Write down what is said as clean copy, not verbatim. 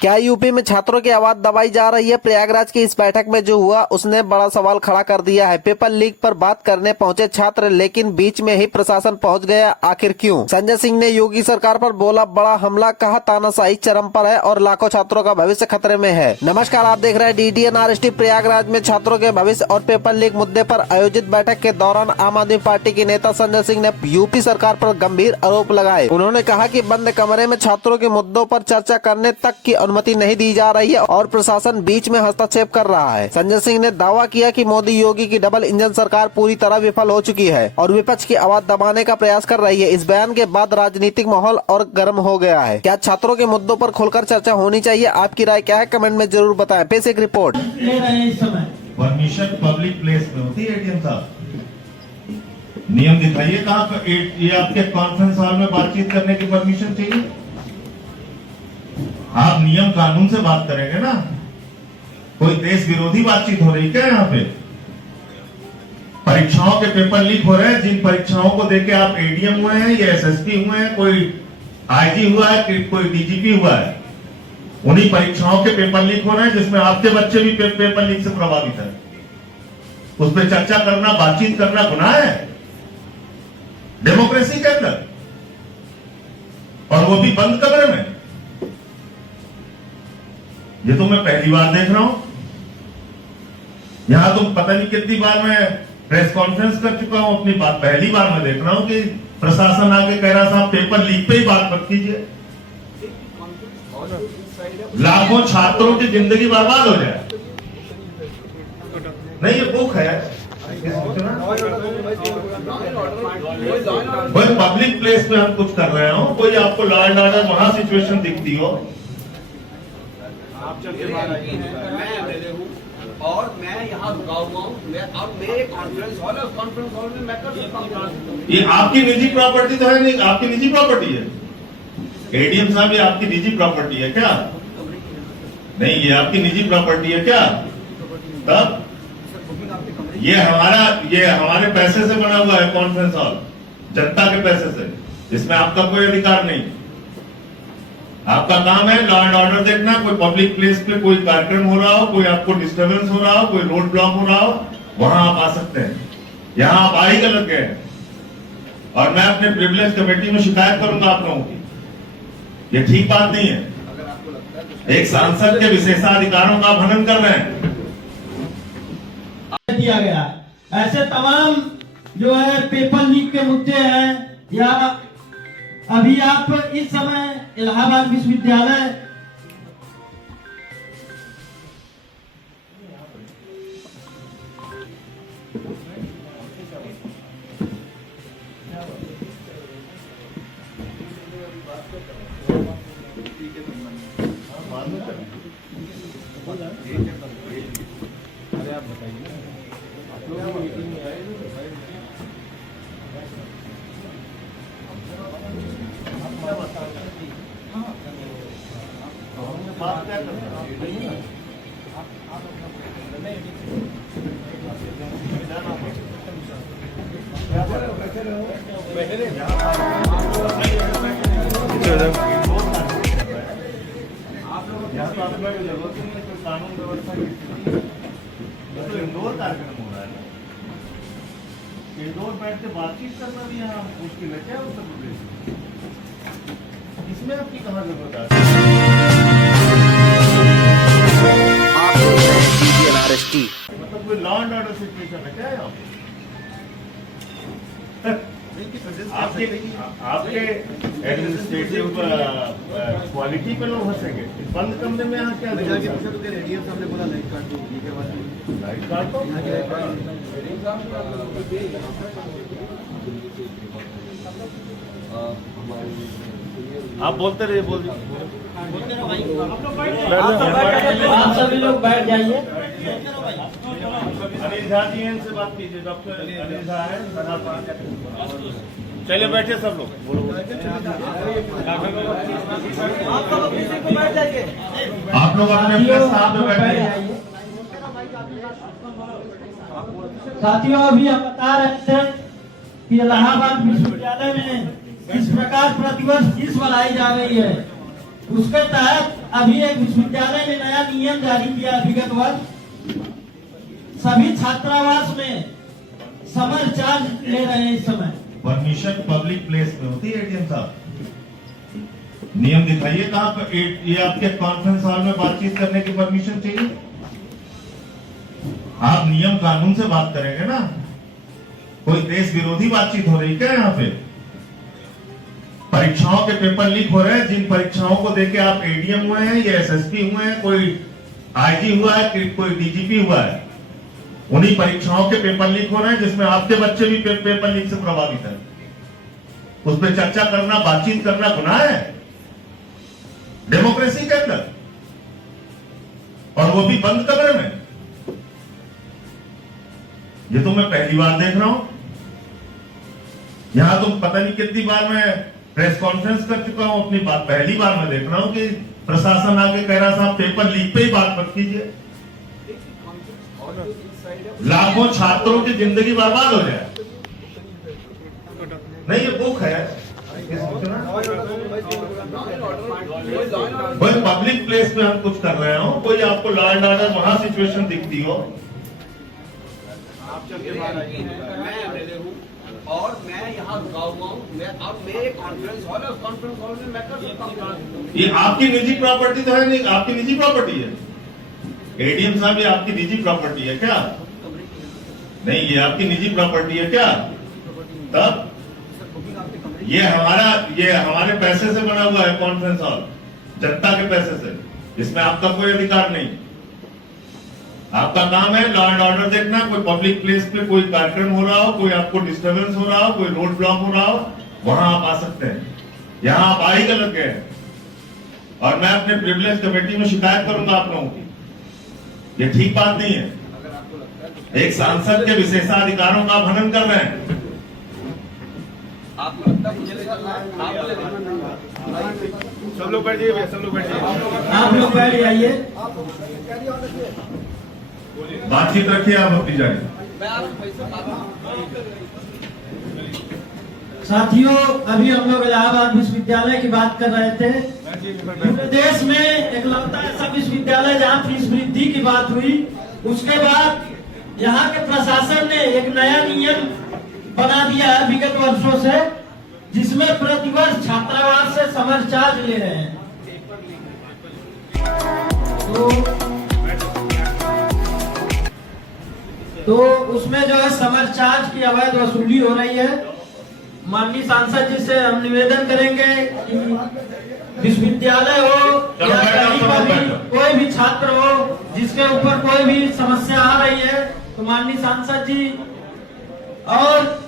क्या यूपी में छात्रों की आवाज दबाई जा रही है? प्रयागराज की इस बैठक में जो हुआ उसने बड़ा सवाल खड़ा कर दिया है। पेपर लीक पर बात करने पहुंचे छात्र, लेकिन बीच में ही प्रशासन पहुंच गया। आखिर क्यों? संजय सिंह ने योगी सरकार पर बोला बड़ा हमला, कहा तानाशाही चरम पर है और लाखों छात्रों का भविष्य खतरे में है। नमस्कार, आप देख रहे हैं DDN-RST। प्रयागराज में छात्रों के भविष्य और पेपर लीक मुद्दे पर आयोजित बैठक के दौरान आम आदमी पार्टी के नेता संजय सिंह ने यूपी सरकार पर गंभीर आरोप लगाए। उन्होंने कहा कि बंद कमरे में छात्रों के मुद्दों पर चर्चा करने तक की अनुमति नहीं दी जा रही है और प्रशासन बीच में हस्तक्षेप कर रहा है। संजय सिंह ने दावा किया कि मोदी योगी की डबल इंजन सरकार पूरी तरह विफल हो चुकी है और विपक्ष की आवाज दबाने का प्रयास कर रही है। इस बयान के बाद राजनीतिक माहौल और गर्म हो गया है। क्या छात्रों के मुद्दों पर खुलकर चर्चा होनी चाहिए? आपकी राय क्या है? कमेंट में जरूर बताएं। पेश एक रिपोर्ट। परमिशन पब्लिक प्लेस में होती है एडीएम साहब, नियम दिखाइए कहाँ ये आपके कॉन्फ्रेंस हॉल में बातचीत करने की परमिशन चाहिए? आप नियम कानून से बात करेंगे ना। कोई देश विरोधी बातचीत हो रही क्या यहाँ पे? परीक्षाओं के पेपर लीक हो रहे हैं। जिन परीक्षाओं को देके आप एडीएम हुए हैं या एसएसपी हुए हैं, कोई आईजी हुआ है, कोई डीजीपी हुआ है, उन्हीं परीक्षाओं के पेपर लीक हो रहे हैं जिसमें आपके बच्चे भी पेपर लीक से प्रभावित है। उस पर चर्चा करना, बातचीत करना गुनाह है डेमोक्रेसी के अंदर, और वो भी बंद कमरे में। ये तो मैं पहली बार देख रहा हूं। यहां तो पता नहीं कितनी बार मैं प्रेस कॉन्फ्रेंस कर चुका हूं, अपनी बात पहली बार मैं देख रहा हूं कि प्रशासन आके कह रहा साहब पेपर लीक पे ही बात मत कीजिए। लाखों छात्रों की जिंदगी बर्बाद हो जाए। नहीं, ये बुक है, कोई पब्लिक प्लेस में हम कुछ कर रहे हो, कोई आपको लॉ एंड ऑर्डर वहां सिचुएशन दिखती हो, आप चलते और मैं यहाँ रुका हुआ हूँ और मेरे कॉन्फ्रेंस हॉल है, उस कॉन्फ्रेंस हॉल में मैं कर सकता हूँ। ये आपकी निजी प्रॉपर्टी तो है नहीं, आपकी निजी प्रॉपर्टी है। एडीएम साहब, ये आपकी निजी प्रॉपर्टी है क्या? नहीं, ये आपकी निजी प्रॉपर्टी है क्या? तब ये हमारे पैसे से बना हुआ है कॉन्फ्रेंस हॉल, जनता के पैसे से, इसमें आपका कोई अधिकार नहीं। आपका काम है लॉ एंड ऑर्डर देखना। कोई पब्लिक प्लेस पे कोई कार्यक्रम हो रहा हो, कोई आपको डिस्टर्बेंस हो रहा हो, कोई रोड ब्लॉक हो रहा हो, वहां आप आ सकते हैं। यहां आप आ ही गलत गए और मैं अपने प्रिविलेज कमेटी में शिकायत करूंगा आप लोगों की। ये ठीक बात नहीं है। एक सांसद के विशेषाधिकारों का हनन कर रहे हैं। दिया गया ऐसे तमाम जो है पेपर लीक के मुद्दे हैं, या अभी आप इस समय इलाहाबाद विश्वविद्यालय आप बताइए, आप लोग मीटिंग में आए बात क्या करते हैं? यहाँ तो आपका जरूरत नहीं है, कोई कानून व्यवस्था तो इंडोर कार्यक्रम हो रहा है ना। इंडोर बैठ के बातचीत करना भी यहाँ मुश्किल है क्या उत्तर प्रदेश में? इसमें आपकी कहाँ जरूरत है? DDN-RST। मतलब कोई लॉ एंड ऑर्डर सिचुएशन है क्या यहाँ पे? आपके एडमिनिस्ट्रेटिव क्वालिटी पे लोग हंसेंगे। बंद कमरे में यहाँ क्या लाइट काट दो। आप बोलते रहिए, बोलते रहो भाई। आप सभी लोग बैठ जाइए। अनिल झा जी हैं, इनसे बात कीजिए। डॉक्टर अनिल झा है। चलिए बैठे सब लोग। आप लोग अपने स्थान पे बैठे। साथियों, अभी हम बता रहे थे कि इलाहाबाद विश्वविद्यालय में किस प्रकार प्रतिवर्ष फीस बढ़ाई जा रही है। उसके तहत अभी एक विश्वविद्यालय ने नया नियम जारी किया विगत वर्ष। सभी छात्रावास में समर चार्ज ले रहे हैं इस समय। परमिशन पब्लिक प्लेस में होती है एडीएम साहब, नियम दिखाइए कहाँ पर ये आपके कॉन्फ्रेंस हॉल में बातचीत करने की परमिशन चाहिए। आप नियम कानून से बात करेंगे ना, कोई देश विरोधी बातचीत हो रही क्या यहाँ पे? परीक्षाओं के पेपर लीक हो रहे हैं, जिन परीक्षाओं को देके आप एडीएम हुए हैं या एसएसपी हुए हैं, कोई आईजी हुआ है, कोई डीजीपी हुआ है, उन्हीं परीक्षाओं के पेपर लीक हो रहे हैं जिसमें आपके बच्चे भी पेपर लीक से प्रभावित है। उस पर चर्चा करना, बातचीत करना गुनाह है डेमोक्रेसी के अंदर, और वो भी बंद कमरे में। ये तो मैं पहली बार देख रहा हूं। यहां तो पता नहीं कितनी बार मैं प्रेस कॉन्फ्रेंस कर चुका हूं, अपनी बात पहली बार मैं देख रहा हूं कि प्रशासन आके कह रहा साहब पेपर लीक पे ही बात मत कीजिए। लाखों छात्रों की जिंदगी बर्बाद हो जाए। नहीं, ये बुक है, कोई पब्लिक प्लेस में हम कुछ कर रहे हो, कोई आपको लॉ एंड ऑर्डर वहां सिचुएशन दिखती हो, मैं एमएलए हूँ और मैं यहाँ रुका हुआ हूँ, अब मेरे कॉन्फ्रेंस हॉल है, उस कॉन्फ्रेंस हॉल में मैं कर सकता हूँ। ये आपकी निजी प्रॉपर्टी तो है नहीं, आपकी निजी प्रॉपर्टी है एडीएम साहब, ये आपकी निजी प्रॉपर्टी है क्या? नहीं, ये आपकी निजी प्रॉपर्टी है क्या? तब ये हमारे पैसे से बना हुआ है कॉन्फ्रेंस हॉल, जनता के पैसे से, इसमें आपका कोई अधिकार नहीं। आपका काम है लॉ एंड ऑर्डर देखना, कोई पब्लिक प्लेस पे कोई कार्यक्रम हो रहा हो, कोई आपको डिस्टर्बेंस हो रहा हो, कोई रोड ब्लॉक हो रहा हो, वहां आप आ सकते हैं। यहां आप आ ही गलत गए हैं, और मैं अपने प्रिविलेज कमेटी में शिकायत करूंगा आप लोगों की। ये ठीक बात नहीं है। एक सांसद के विशेषाधिकारों का हनन कर रहे हैं। आपको लगता है मुझे निकलना है? सब लोग बैठ जाइए, सब लोग बैठ जाइए। आप लोग बैठ जाइए, बातचीत रखिए आप अपनी जाके। मैं आपसे पैसे मांगा। साथियों, अभी हम लोग इलाहाबाद विश्वविद्यालय की बात कर रहे थे। पूरे देश में एकलौता ऐसा विश्वविद्यालय जहाँ फीस वृद्धि की बात हुई, उसके बाद यहाँ के प्रशासन ने एक नया नियम बना दिया है विगत वर्षों से, जिसमें प्रतिवर्ष छात्रावास से समर चार्ज ले रहे हैं। तो उसमें जो है समर चार्ज की अवैध वसूली हो रही है। माननीय सांसद जी से हम निवेदन करेंगे कि विश्वविद्यालय हो या कहीं पर भी कोई भी छात्र हो जिसके ऊपर कोई भी समस्या आ रही है, तो माननीय सांसद जी और